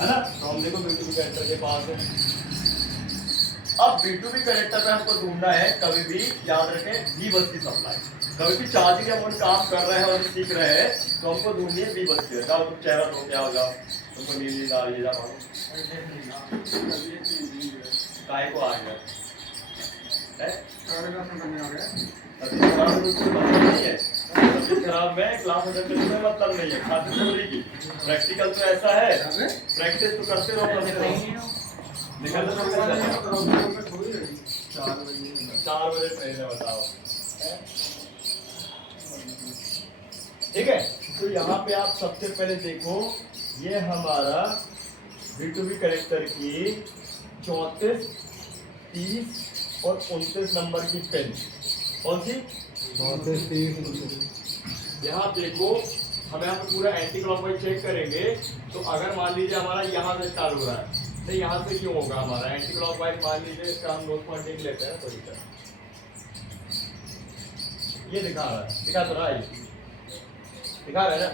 है ना। तो हम देखो B2B कनेक्टर के पास है। अब B2B कनेक्टर पे हमको ढूंढना है, कभी भी याद रखें V बस की सप्लाई। कभी भी चार्जिंग अमाउंट काम कर रहे हैं और सीख रहे हैं तो हमको ढूंढनी है V बस की। जाओ तुम चेहरा दो, क्या हो जाओ तुमको नींद आ रही है, जाओ काय को आ गया है खराब में क्लास अटेंड करने में मतलब नहीं है, खातिर थोड़ी की प्रैक्टिकल तो ऐसा है, प्रैक्टिस तो करते रहो निकल तो 4 बजे ट्रेन है, बताओ ठीक है। तो यहाँ पे आप सबसे पहले देखो, ये हमारा B2B कनेक्टर की 34, 30 और 29 नंबर की पिन कौन सी? 34, 30। यहाँ देखो, हम यहाँ पे पूरा एंटी क्लॉकवाइज चेक करेंगे। तो अगर मान लीजिए हमारा यहाँ से स्टार्ट हो रहा है तो यहाँ से क्यों होगा हमारा एंटी क्लॉकवाइज? मान लीजिए इसका हम नोट पॉइंट देख लेते हैं। थोड़ी सा ये दिखा रहा है, दिखा तो रहा है, दिखा रहा है ना,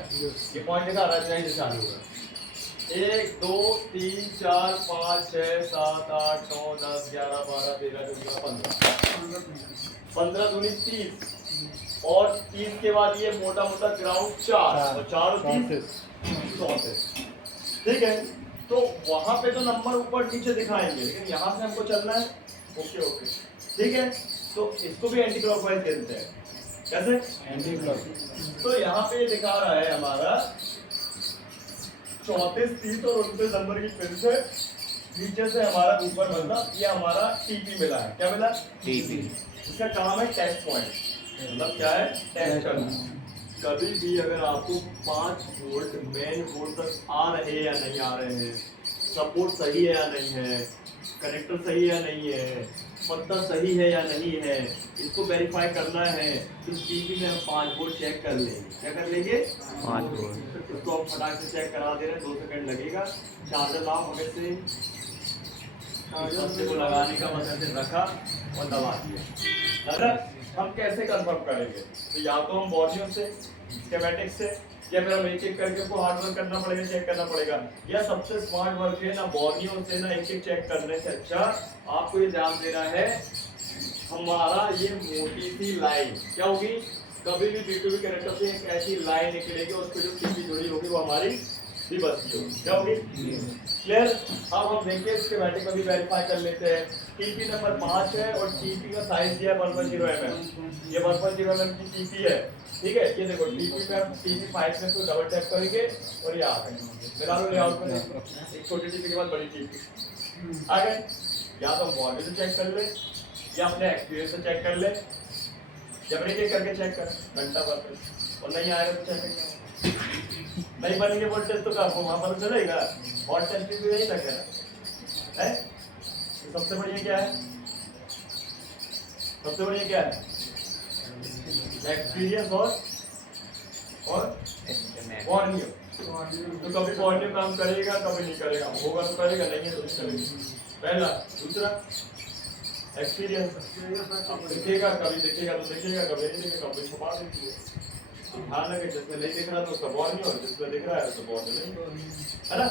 ये पॉइंट दिखा रहा है, यहीं से चालू होगा। 1 2 3 4 5 6 7 8 9 10 11 12 13 14 15 दूनी 30 और 30 के बाद ये मोटा मोटा ग्राउंड 4 और 4 और 30 34। ठीक है, तो वहां पे तो नंबर ऊपर नीचे दिखाएंगे, लेकिन यहाँ से हमको चलना है। ओके ओके ठीक है, तो इसको भी एंटी क्लॉकवाइज कहते हैं। कैसे? Anti clock. तो यहाँ पे दिखा रहा है हमारा 34, 30 और 29 नंबर की पिन से नीचे से हमारा ऊपर मतलब ये हमारा टीपी मिला है। क्या मिला? टीपी। इसका काम है टेस्ट पॉइंट, मतलब क्या है? टेस्ट करना। कभी भी अगर आपको 5 वोल्ट मेन बोर्ड तक आ रहे हैं या नहीं आ रहे हैं, सपोर्ट सही है या नहीं है, कनेक्टर सही है या नहीं है, पत्ता सही है या नहीं है, इसको वेरीफाई करना है तो टीवी में हम 5 वोल्ट चेक कर लेंगे। क्या कर लेंगे? 5 वोल्ट। उसको हम फटाक से चेक करा दे रहे हैं, 2 सेकंड लगेगा। चार्जर लाओ, अगर से चार्जर को लगाने का मतलब से रखा और दबा दिया। हम कैसे कंफर्म करेंगे? तो या तो हम बॉर्नियो से, स्कीमेटिक से, या फिर हम एक एक करके उसको हार्ड वर्क करना पड़ेगा, चेक करना पड़ेगा। या सबसे स्मार्ट वर्क है ना बॉर्नियो से ना एक एक चेक करने से अच्छा आपको ये ध्यान देना है, हमारा ये मोटी सी लाइन क्या होगी? कभी भी B2B कनेक्टर से एक ऐसी लाइन निकलेगी और उस पर जो टीपी जुड़ी होगी वो हमारी भी बस की होगी। क्या होगी? क्लियर? अब हम देखिए स्कीमेटिक में भी वेरीफाई कर लेते हैं। टीपी नंबर 5 है और टीपी का साइज दिया है 1.0 mm। ये 1.0 mm की टीपी है। ठीक है, ये देखो टीपी पे हम टीपी 5 में तो डबल टैप करेंगे और ये आ गए। मिला लो लेआउट में, एक छोटी टीपी के बाद बड़ी टीपी आ गए। या तो हम बॉडी से चेक कर ले या अपने एक्सपीरियंस से चेक कर ले, जब एक एक करके चेक कर घंटा भर, और नहीं आएगा तो चेक नहीं बनेंगे वोल्टेज तो आपको वहां पर चलेगा। और टेंपरेचर भी यही लगे है। तो सबसे बढ़िया क्या है? सबसे बढ़िया क्या है? एक्सपीरियंस और बॉर्नियो। तो कभी बॉर्नियो काम करेगा, कभी नहीं करेगा, होगा तो करेगा, नहीं है तो नहीं करेगा। पहला। दूसरा एक्सपीरियंस, दिखेगा कभी, दिखेगा तो दिखेगा, कभी नहीं दिखेगा, कभी छुपा देती है। ध्यान रखें, जिसमें नहीं दिख रहा तो उसका बॉर्नियो, और जिसमें दिख रहा है तो बॉर्नियो नहीं, है ना।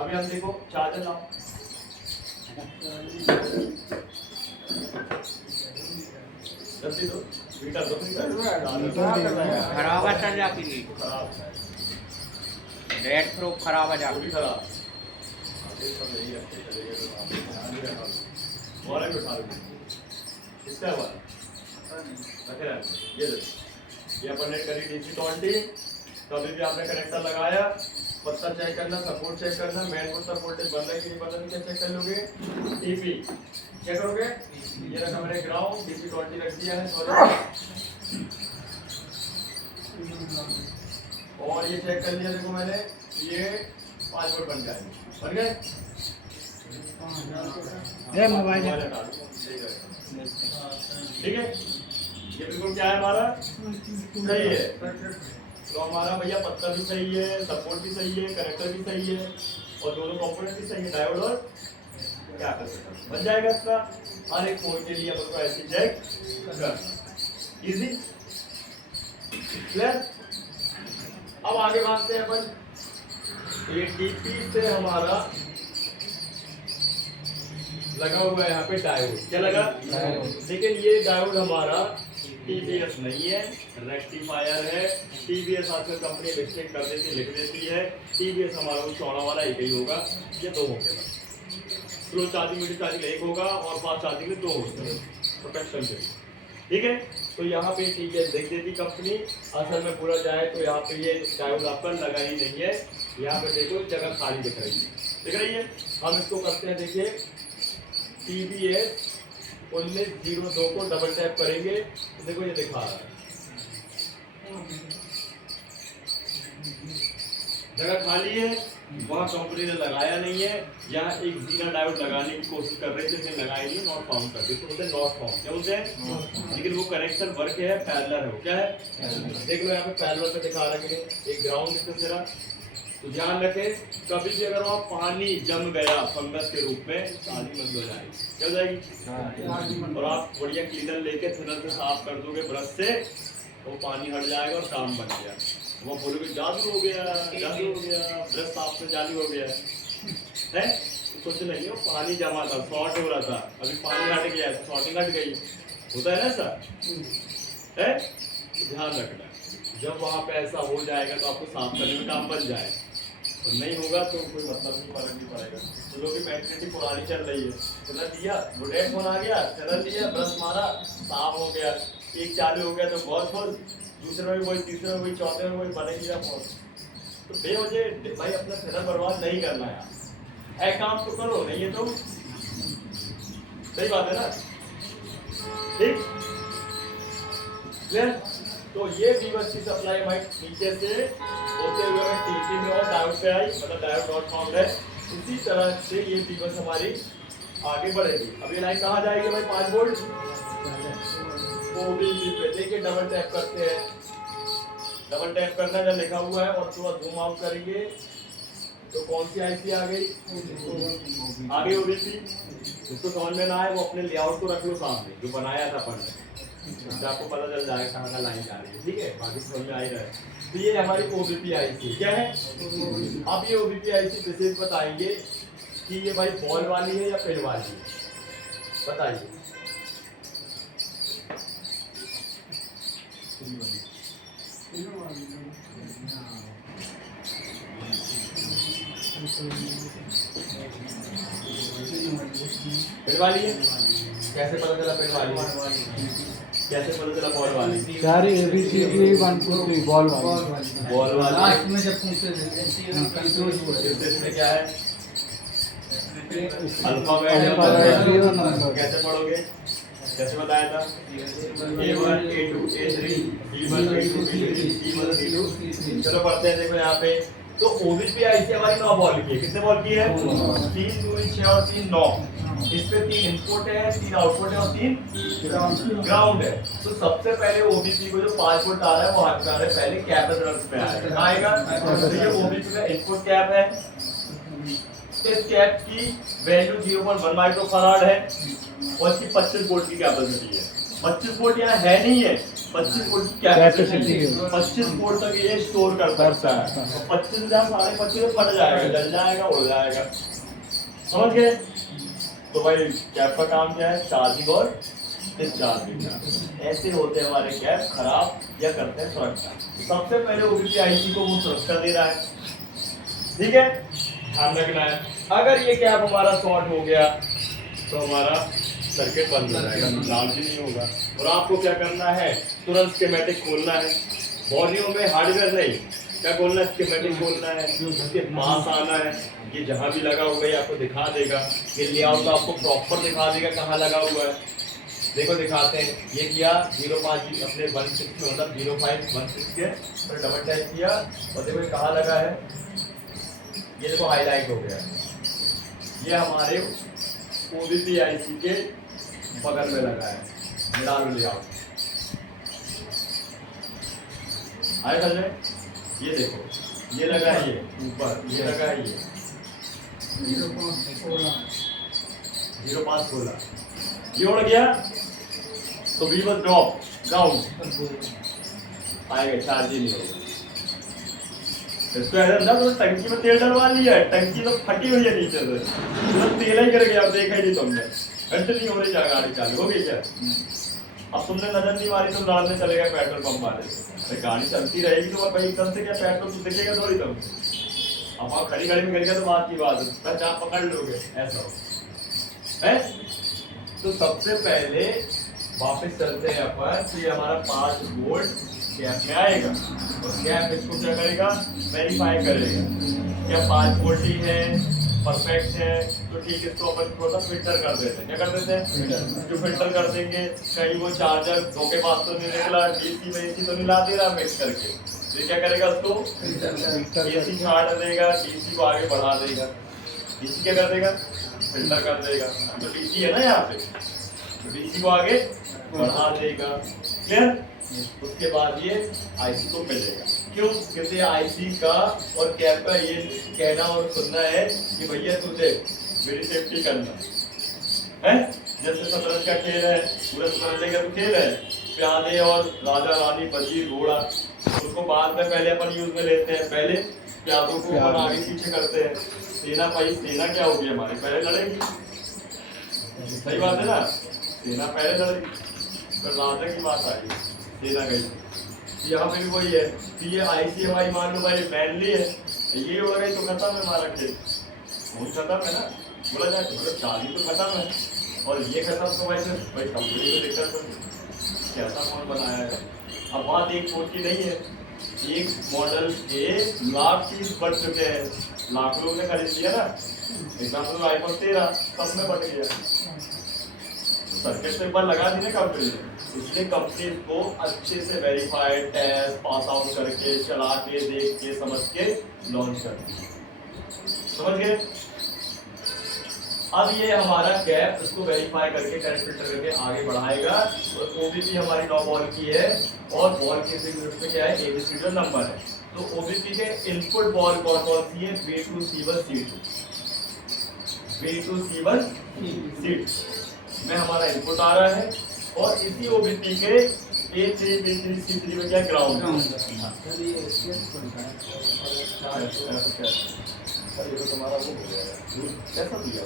अभी हम देखो चार्जर लाओ, जल्दी दो, मीटर दो, खराब है सर जाती है, खराब रेड प्रूफ खराब है जाती है, खराब और एक उठा लो इसका वाला रखे रहते। ये देखो, ये अपन ने करी DC 20। कभी भी आपने कनेक्टर लगाया, पत्ता चेक करना, सपोर्ट चेक करना, मेन बोर्ड तक वोल्टेज बन रहा है कि नहीं बन रहा है, क्या चेक कर लोगे? टीपी चेक करोगे। ये रखा मैंने ग्राउंड, DC 20 रख दिया है और ये चेक कर लिया। देखो मैंने ये 5 वोल्ट बन जाएंगे, बन गए। मोबाइल ठीक है, ये बिल्कुल क्या है हमारा? सही है। तो हमारा भैया पत्ता भी सही है, सपोर्ट भी सही है, कनेक्टर भी सही है और दोनों कंपोनेंट भी सही है, डायोड और क्या कर सकते बन जाएगा इसका। हर एक कोड के लिए अपन को ऐसे चेक कर। इजी? क्लियर? अब आगे भागते हैं अपन तो ये टीपी से हमारा लगा हुआ है यहाँ पे डायोड, क्या लगा? लेकिन ये डायोड हमारा टीबीएस नहीं है, रेक्टिफायर है। टीबीएस आजकल कंपनी मिस्टेक कर देती, लिख देती है टीबीएस हमारा वो चौड़ा वाला एक ही होगा, ये दो होंगे बस। स्लो चार्जिंग मीडियम चार्जिंग एक होगा और फास्ट चार्जिंग में दो होते प्रोटेक्शन के लिए, ठीक है। तो यहाँ पे टीबीएस देख देती कंपनी, असल में पूरा जाए तो यहाँ पे ये डायोड आपका लगा ही नहीं है। यहाँ पे देखो जगह खाली दिख रही है। हम इसको करते हैं, देखिए टीबीएस 1902 को डबल टैप करेंगे तो देखो ये दिखा रहा है, जगह खाली है, वहाँ कंपनी ने लगाया नहीं है। यहाँ एक जीना डायोड लगाने की कोशिश कर रहे थे, लेकिन लगाया नहीं, नॉट फाउंड कर दी। तो बोलते हैं नॉट फाउंड, क्या बोलते हैं? लेकिन वो कनेक्शन वर्क है, पैरेलल है, वो क्या है? देख लो यहाँ पे पैरेलल पे दिखा रहा है, एक ग्राउंड इसका सिरा। तो ध्यान रखें, कभी भी अगर वहाँ पानी जम गया फंगस के रूप में, चार्जिंग बंद हो जाएगी, क्या हो जाएगी? और आप बढ़िया क्लीनर लेके थिनर से साफ कर दोगे ब्रश से, वो पानी हट जाएगा और काम बन गया। वो बोलोगे जादू हो गया, जादू हो गया, ब्रश साफ से जादू हो गया है। तो कुछ नहीं हो, पानी जमा था, शॉर्ट हो रहा था, अभी पानी हट गया है, शॉर्टिंग हट गई, होता है ना ऐसा है। तो ध्यान रखना, जब वहाँ पे ऐसा हो जाएगा तो आपको साफ करने में काम बन जाए, और नहीं होगा तो कोई मतलब नहीं, फर्क नहीं पड़ेगा। तो लोग की मेंटेलिटी पुरानी चल रही है, चला दिया रोटेट फोन आ गया, चला दिया ब्रश मारा, साफ हो गया, एक चालू हो गया तो बहुत खुश, दूसरे में भी वही, तीसरे में वही, चौथे में वही, बने गया फोन। तो बेवजह भाई अपना समय बर्बाद नहीं करना है काम तो करो, नहीं है तो सही बात है ना, ठीक क्लियर। तो ये वीवर्स की सप्लाई भाई नीचे से होते हुए मैं टीपी में और डायोड पे आई, मतलब डायोड डॉट फाउंड है। इसी तरह से ये वीवर्स हमारी आगे बढ़ेगी। अब ये लाइन कहाँ जाएगी भाई? 5 वोल्ट ओबीसी पे। देखिए डबल टैप करते हैं, डबल टैप करना जब लिखा हुआ है और थोड़ा जूम आउट करेंगे तो कौन सी आईसी आ गई? आ गई ओबीसी। जिसको समझ में ना आए वो अपने लेआउट को रख लो सामने, जो बनाया था अपन ने, तो आपको पता चल जाएगा कहाँ का लाइन जा रही है, ठीक है। बाकी समझ में आ ही रहा है। तो ये हमारी ओबीपी आईसी क्या है? अब ये ओबीपी आईसी विशेष बताएंगे कि ये भाई बॉल वाली है या पिन वाली है, बताइए। पिन वाली है? कैसे पता चला पिन वाली है? कैसे पता चला बॉल वाली? सारी ABCD 1 2 3 बॉल वाली। बॉल वाली लास्ट में जब पूछते थे कंफ्यूज हो गए। इसमें क्या है? अल्फाबेट। कैसे पढ़ोगे? कैसे बताया था? A1 A2 A3 B1 B2 B3 C1 C2। चलो पढ़ते हैं, देखो यहाँ पे तो ओबीपी आईसी हमारी 9 बॉल की है। कितने बॉल की है? 3 2 6 और 3 9। इस पे 3 इनपुट है, 3 आउटपुट है और 3 ग्राउंड है। तो सबसे पहले ओबीपी को जो 5 वोल्ट आ रहा है वो हमारे पहले कैपेसिटर पे आएगा, आएगा। तो ये ओबीपी का इनपुट कैप है। इस कैप की वैल्यू 0.1 माइक्रोफैराड है और इसकी 25 वोल्ट की कैपेसिटी है। 25 वोल्ट यहाँ है नहीं है, 25 वोल्ट की कैपेसिटी है। 25 वोल्ट तक ये स्टोर कर सकता है। 25 जहाँ 25.5 फट जाएगा, जल जाएगा, उड़ जाएगा, समझ गए? तो भाई कैप का काम क्या है? चार्जिंग और डिस्चार्जिंग। ऐसे होते हैं हमारे कैप खराब या करते हैं सुरक्षा। सबसे पहले ओबीपी आईसी को वो सुरक्षा दे रहा है, ठीक है, ध्यान रखना है। अगर ये कैप हमारा शॉर्ट हो गया तो हमारा सर्किट बंद हो जाएगा, चार्ज ही नहीं होगा। और आपको क्या करना है? तुरंत स्कीमेटिक खोलना है। वॉल्यूम में हार्डवेयर नहीं, क्या खोलना है? स्कीमेटिक खोलना है, उसके पास आना है। ये जहाँ भी लगा हुआ है आपको दिखा देगा, ये लेआउट आपको प्रॉपर दिखा देगा कहाँ लगा हुआ है। देखो दिखाते हैं, ये किया 05 अपने 16 मतलब 0516 के फिर डबल टैप किया और देखो कहाँ लगा है, ये देखो हाईलाइट हो गया। ये हमारे ओबीपी आईसी के बगल में लगा है, मिलान लेआउट आए समझ में। ये देखो ये लगा है, ये ऊपर ये लगा है, ये 0516 ये उड़ गया तो वी वाज ड्रॉप डाउन आएगा, चार्ज ही नहीं होगा। इसको ऐसा ना तो टंकी में तेल डलवा लिया है, टंकी तो फटी हुई है नीचे से, तो तेल ही गिर गया, अब देखा ही नहीं तुमने, कंटिन्यू हो रही गाड़ी चालू हो गई क्या? अब तुमने नजर नहीं मारी तो लड़ने चले गए पेट्रोल पंप वाले से। अरे गाड़ी चलती रहेगी तो भाई एकदम से क्या पेट्रोल तो दिखेगा थोड़ी तुम, अब आप खड़ी खड़ी में गिर गया तो बात की बात है, बस आप पकड़ लोगे, ऐसा हो है। तो सबसे पहले वापस चलते हैं अपन, तो ये हमारा 5 वोल्ट कैप में आएगा और कैप इसको क्या करेगा, वेरीफाई करेगा क्या 5 वोल्ट ही है, परफेक्ट है, तो ठीक है, इसको अपन थोड़ा सा फिल्टर कर देते हैं। क्या कर देते हैं? जो फिल्टर कर देंगे, कहीं वो चार्जर धोखे पास तो नहीं निकला, डीसी में एसी तो नहीं ला दे रहा मिक्स करके, ये क्या करेगा, उसको एसी छाड़ देगा, डीसी को आगे बढ़ा देगा। डीसी क्या कर देगा, फिल्टर कर देगा, तो डीसी है ना यहाँ पे, तो डीसी को आगे बढ़ा देगा। क्लियर? उसके बाद ये आईसी को मिलेगा। क्यों? क्योंकि आईसी का और कैप का ये कहना और सुनना है कि भैया तुझे मेरी सेफ्टी करना है। जैसे शतरंज का खेल है, पूरा शतरंज का खेल है, प्यादे और राजा रानी वजीर घोड़ा, उसको बाद में पहले अपन यूज में लेते हैं, पहले प्यादों को अपन आगे पीछे करते हैं। सेना भाई, सेना क्या होगी हमारी, पहले लड़ेगी, सही बात है ना, सेना पहले लड़ेगी, तो राजा की बात आ गई, सेना गई। यहाँ पे भी वही है कि ये आईसीएमआई मान लो भाई मैनली है, ये हो गई तो खत्म है हमारा खेल, वही खत्म है ना, बोला जाए मतलब चार्जिंग तो खत्म है, और ये खत्म तो वैसे भाई कंपनी को दिक्कत तो कैसा फोन बनाया है। अब बात एक फोन की नहीं है, एक मॉडल के लाख चीज बढ़ चुके हैं, लाख लोग ने खरीद लिया ना, एग्जाम्पल आईफोन 13 सब में बढ़ गया, सर्किट तो एक बार लगा दी ना कंपनी ने, इसलिए कंपनी को अच्छे से वेरीफाइड टेस्ट पास आउट करके चला के देख के समझ के लॉन्च कर, समझ गए। अब ये हमारा कैप इसको वेरीफाई करके करंट फिल्टर करके आगे बढ़ाएगा, और ओबीपी हमारी 9 बॉल की है, और बॉल के पे क्या है, एबीसीडी नंबर है। तो ओबीपी के इनपुट बॉल कौन कौन सी है, B2 C1 C2, B2 C1 C2 में हमारा इनपुट आ रहा है, और इसी ओबीपी के A3 B3 C3 में क्या ग्राउंड है। ये तो तुम्हारा वो हो गया कैसा दिया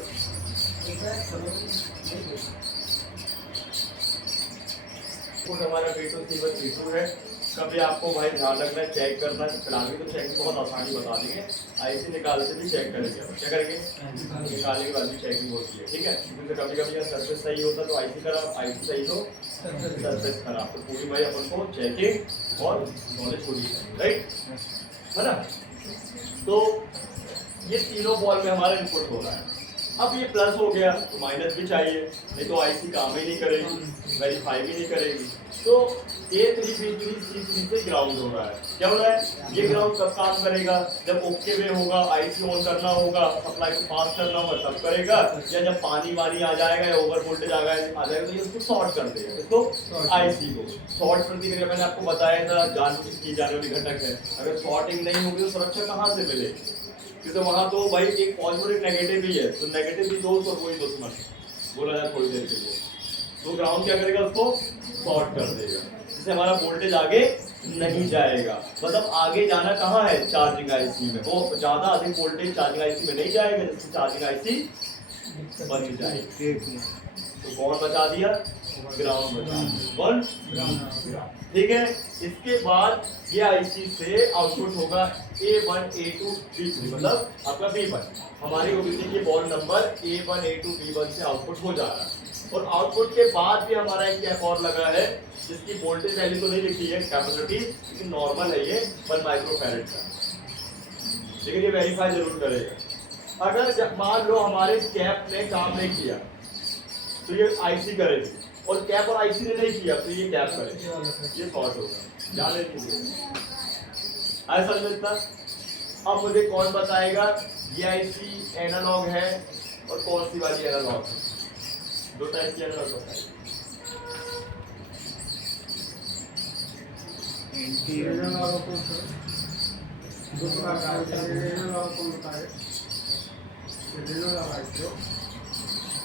हमारा B2 C1 C2 है। कभी आपको भाई ध्यान रखना है, चेक करना है, फिलहाल तो चेक बहुत आसानी बता देंगे, आईसी निकाल से भी चेक करेंगे, क्या करेंगे, निकालने के बाद भी चेकिंग होती है, ठीक है। क्योंकि कभी कभी सर्फेस सही होता तो आईसी खराब, आईसी सही तो सर्फेस खराब, तो पूरी भाई अपन को चेकिंग और नॉलेज होनी चाहिए, राइट है ना। तो ये तीनों बॉल में हमारा इनपुट हो रहा है। अब ये प्लस हो गया तो माइनस भी चाहिए, नहीं तो आईसी काम ही नहीं करेगी, वेरीफाई भी नहीं करेगी। तो A3 B3 C3 से ग्राउंड हो रहा है, क्या हो रहा है, ये ग्राउंड कब काम करेगा, जब ओके में होगा, आईसी ऑन करना होगा, सप्लाई को पास करना होगा तब करेगा, या जब पानी वानी आ जाएगा या ओवर वोल्टेज आ जाएगा तो ये उसको शॉर्ट कर देगा, इसको आईसी को शॉर्ट प्रतिक्रिया मैंने आपको बताया था जानबूझ की जाने वाली घटक है। अगर शॉर्टिंग नहीं होगी तो सुरक्षा कहाँ से मिलेगी, क्योंकि वहां तो भाई एक पॉजिटिव एक नेगेटिव भी है, तो नेगेटिव भी दोस्त और वही दुश्मन बोला जाए थोड़ी देर के लिए। तो ग्राउंड क्या करेगा, उसको शॉर्ट कर देगा, जिससे हमारा वोल्टेज आगे नहीं जाएगा। मतलब आगे जाना कहाँ है, चार्जिंग आईसी में, वो ज्यादा अधिक वोल्टेज चार्जिंग आईसी में नहीं जाएगा, जिससे चार्जिंग आईसी बन जाएगी। तो कौन बचा दिया, ग्राउंड बचा दिया, कौन ग्राउंड, ठीक है। इसके बाद ये आईसी से आउटपुट होगा A1 A2 B3, मतलब आपका B1, हमारी ओबीसी के ball number A1 A2 B1 से आउटपुट हो जा रहा है। और आउटपुट के बाद भी हमारा एक कैप और लगा है, जिसकी वोल्टेज वैल्यू तो नहीं लिखी है कैपेसिटी, लेकिन नॉर्मल है ये 1 माइक्रोफैरेड का, लेकिन ये वेरीफाई जरूर करेगा। अगर मान लो हमारे कैप ने काम नहीं किया तो ये आईसी करेगी, और कैप और आईसी ने नहीं किया तो ये कैप करेगी, ये शॉर्ट होगा, ध्यान रखिए ऐसा समझता। अब मुझे कौन बताएगा ये आईसी एनालॉग है और कौन सी वाली एनालॉग है, दो टाइप की एनालॉग बताइए।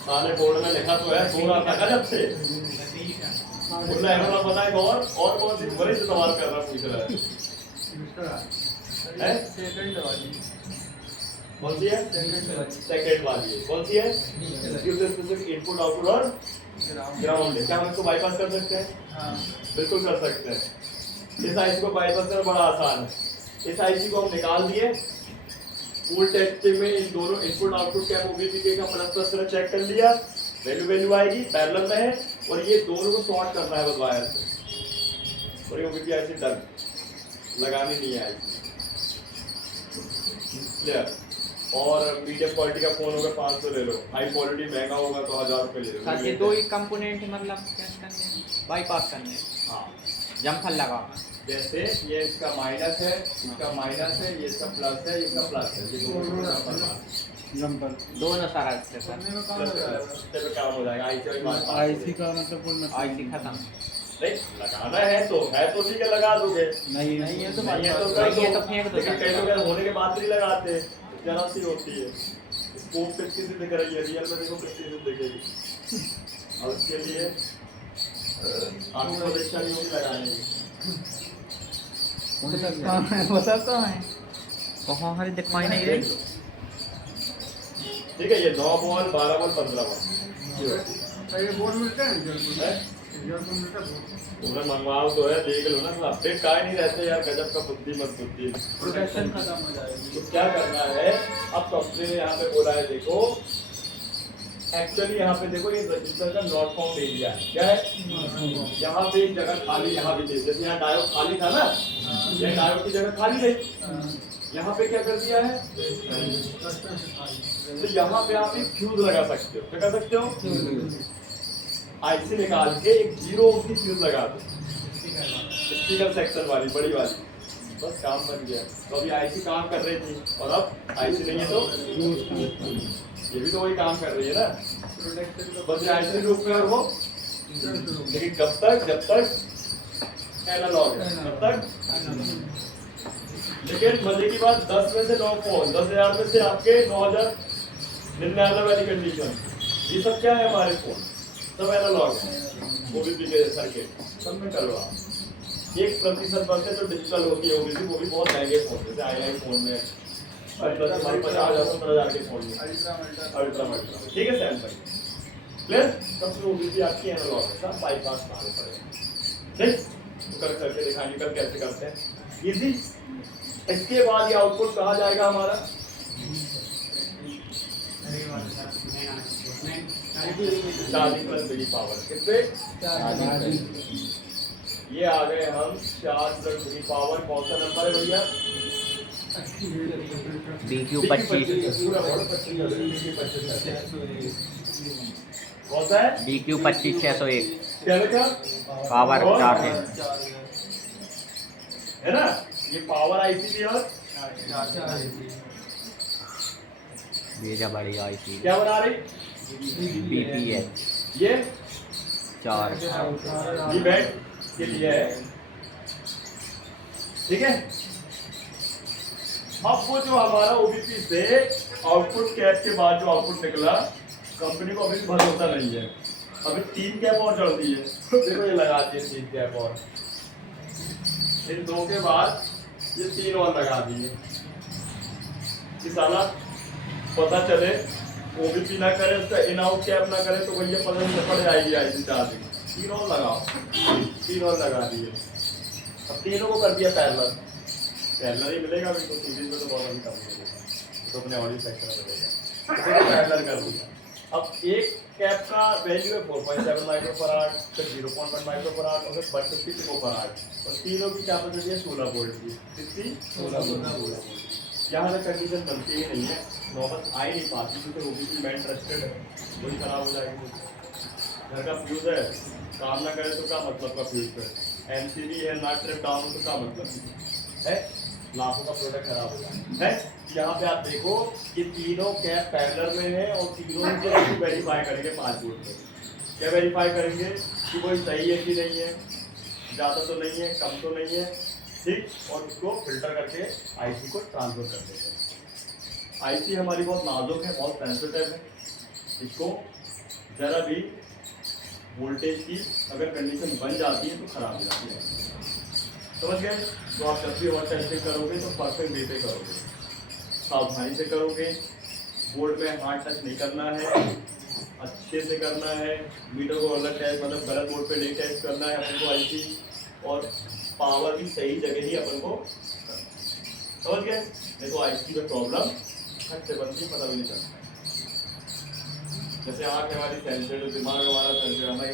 सारे बोर्ड में लिखा तो है, बोल रहा था जब से बोल रहा है बताएगा, और कौन सी बड़े से सवाल कर रहा, पूछ रहा है है सेकंड वाली कौन सी है? सेकंड वाली है। कौन सी है? स्पेसिफिक इनपुट आउटपुट और ग्राउंड है। क्या हम इसको बाईपास कर सकते हैं? हाँ बिल्कुल कर सकते हैं। इस आईसी को बाईपास करना बड़ा आसान है। इस आईसी को हम निकाल दिए, फुल टेस्टिंग में इन दोनों इनपुट आउटपुट कैप ओबीपीके का प्लस प्लस करके चेक कर लिया, वैल्यू आएगी, पैरेलल में है, और ये दोनों को शॉर्ट करना है बस वायर से, और ये ओबीपी आईसी डन, लगानी नहीं है आईसी। क्लियर? और मीडियम क्वालिटी का फोन होगा 500 ले लो, हाई क्वालिटी महंगा होगा तो 1000 रुपए ले लो। सर ये दो ही कंपोनेंट मतलब क्या करने हैं? बाईपास करने हैं। हाँ, जम्फल लगा जैसे ये इसका माइनस है, इसका माइनस है, ये इसका प्लस है, ये इसका प्लस है, ये दोनों का जंपर दोनों सारा से सर पे काम हो जाएगा। आईसी का मतलब कोई मतलब आईसी खत्म। नहीं लगाना है तो ठीक है, लगा दोगे। नहीं नहीं ये तो नहीं है तो नहीं है तो फेंक दो लेकिन कई लोग सर। होने के बाद नहीं लगाते, जरा सी होती है। स्कोप कितनी से दिख रही है, रियल में देखो कितनी से दिखेगी। अब इसके लिए आपको परीक्षा नहीं होगी लगाने की। बता कहाँ है कहाँ हरी दिखाई नहीं रही। ठीक है, ये 9 बॉल 12 बॉल 15 बॉल ये बोर्ड मिलता है है। जल्द मिलता है तुमने मंगवाओ तो है, देख लो ना, अपडेट का ही नहीं रहते यार, गजब का बुद्धि मत बुद्धि। प्रोटेक्शन खत्म हो जाएगी। तो क्या करना है, अब कंपनी ने यहाँ पे बोला है, देखो एक्चुअली यहाँ पे देखो ये रजिस्टर का नॉट फाउंड एरिया है, क्या है, यहाँ पे एक जगह खाली, यहाँ भी देखिए जैसे यहाँ डायोड खाली था ना, ये डायोड की जगह खाली रही, यहाँ पे क्या कर दिया है, तो यहाँ पे आप एक फ्यूज लगा सकते हो। क्या कर सकते हो? आईसी निकाल के एक 0 ओम की फ्यूज लगा दो, स्पीकर सेक्शन वाली बड़ी वाली, बस काम बन गया। तो अभी आईसी काम कर रही थी, और अब आईसी नहीं है तो ये भी तो वही काम कर रही है ना, बस ये आईसी रूप में और वो, लेकिन जब तक एनालॉग है, तब तक। लेकिन मजे की बात, 10 में से 9 फोन, 10,000 में से आपके 9,099 वाली कंडीशन, ये सब क्या है हमारे फोन, सब एनालॉग है, ओबीपी के सर्किट सब में करो आप। 1% बचते तो डिजिटल होती है ओबीपी, वो भी बहुत महंगे फोन, जैसे आई फोन में हमारी 50,000-15,000 के फोन में अल्ट्रा, ठीक है, सैमसंग। क्लियर? सबसे ओबीपी आपकी एनालॉग है, सब बाईपास मारना पड़ेगा। ठीक, तो करके दिखाएंगे कल कैसे करते हैं, इजी। इसके बाद ये आउटपुट कहाँ जाएगा हमारा, चार्जिंग प्लस बिगी पावर, किस पे? ये आ गए हम चार्ज प्लस बिगी पावर। कौन सा नंबर है भैया? BQ 25 कौन सा है? BQ 25601 क्या लिखा? पावर और? चार्जिंग है ना, ये पावर आईसी भी, और भेजा बड़ी आईसी क्या बना रही? BPH ये 4 ये बैट के लिए है, ठीक है। अब वो जो हमारा ओबीपी से आउटपुट कैप के बाद जो आउटपुट निकला, कंपनी को अभी भरोसा नहीं है, अभी 3 कैप और चढ़ दी है, देखो ये लगा दिए 3 कैप और, इन 2 के बाद ये 3 और लगा दिए, कि साला पता चले ओबीपी ना करे, उसका इन आउट कैप ना करे तो भैया पता नहीं पड़ जाएगी आईसी चार्जिंग। 3 और लगाओ, 3 और लगा दिए, अब तीनों को कर दिया पैरेलल ही मिलेगा अभी तो, सीरीज में तो बहुत अभी कम मिलेगा, तो अपने ऑडियो सेक्शन में मिलेगा, तो पैरेलल कर दिया। अब एक कैप का वैल्यू है 4.7 माइक्रोफराड, फिर 0.1 माइक्रोफराड, और फिर 150 पिकोफराड, और तीनों की कैपेसिटी है 16 वोल्ट की, कितनी? 16 वोल्ट। यहाँ तक कंडीशन बनती ही नहीं है, नौबत आ ही नहीं पाती, क्योंकि ओबीपी में इंटरेस्टेड है, वही खराब हो जाएगी। घर का फ्यूज है, काम ना करे तो क्या मतलब का फ्यूज है, एमसीबी है ना, ट्रिप डाउन तो क्या मतलब है, लाखों का प्रोडक्ट खराब हो जाता है। यहाँ पे आप देखो कि तीनों कैप पैरेलल में है, और तीनों को वेरीफाई करेंगे 5 वोल्ट पे। क्या वेरीफाई करेंगे कि वो सही है कि नहीं है, ज़्यादा तो नहीं है, कम तो नहीं है, ठीक, और उसको फिल्टर करके आईसी को ट्रांसफर कर देते हैं। आईसी हमारी बहुत नाजुक है, बहुत सेंसिटिव है, इसको ज़रा भी वोल्टेज की अगर कंडीशन बन जाती है तो खराब हो जाती है। समझ गए? तो आप जब भी ओवर टेस्टिंग करोगे तो परफेक्ट वे पे करोगे, सावधानी से करोगे, बोर्ड में हाथ टच नहीं करना है, अच्छे से करना है, मीटर को अलग टेस्ट मतलब गलत बोर्ड पे नहीं टेस्ट करना है अपन को आईसी, और पावर भी सही जगह ही अपन को करना है। समझ गए? नहीं तो आईसी में प्रॉब्लम खट से बनती पता भी नहीं चलता है। जैसे आँख हमारी सेंसिटिव, दिमाग हमारा सेंसिटिव, हमारी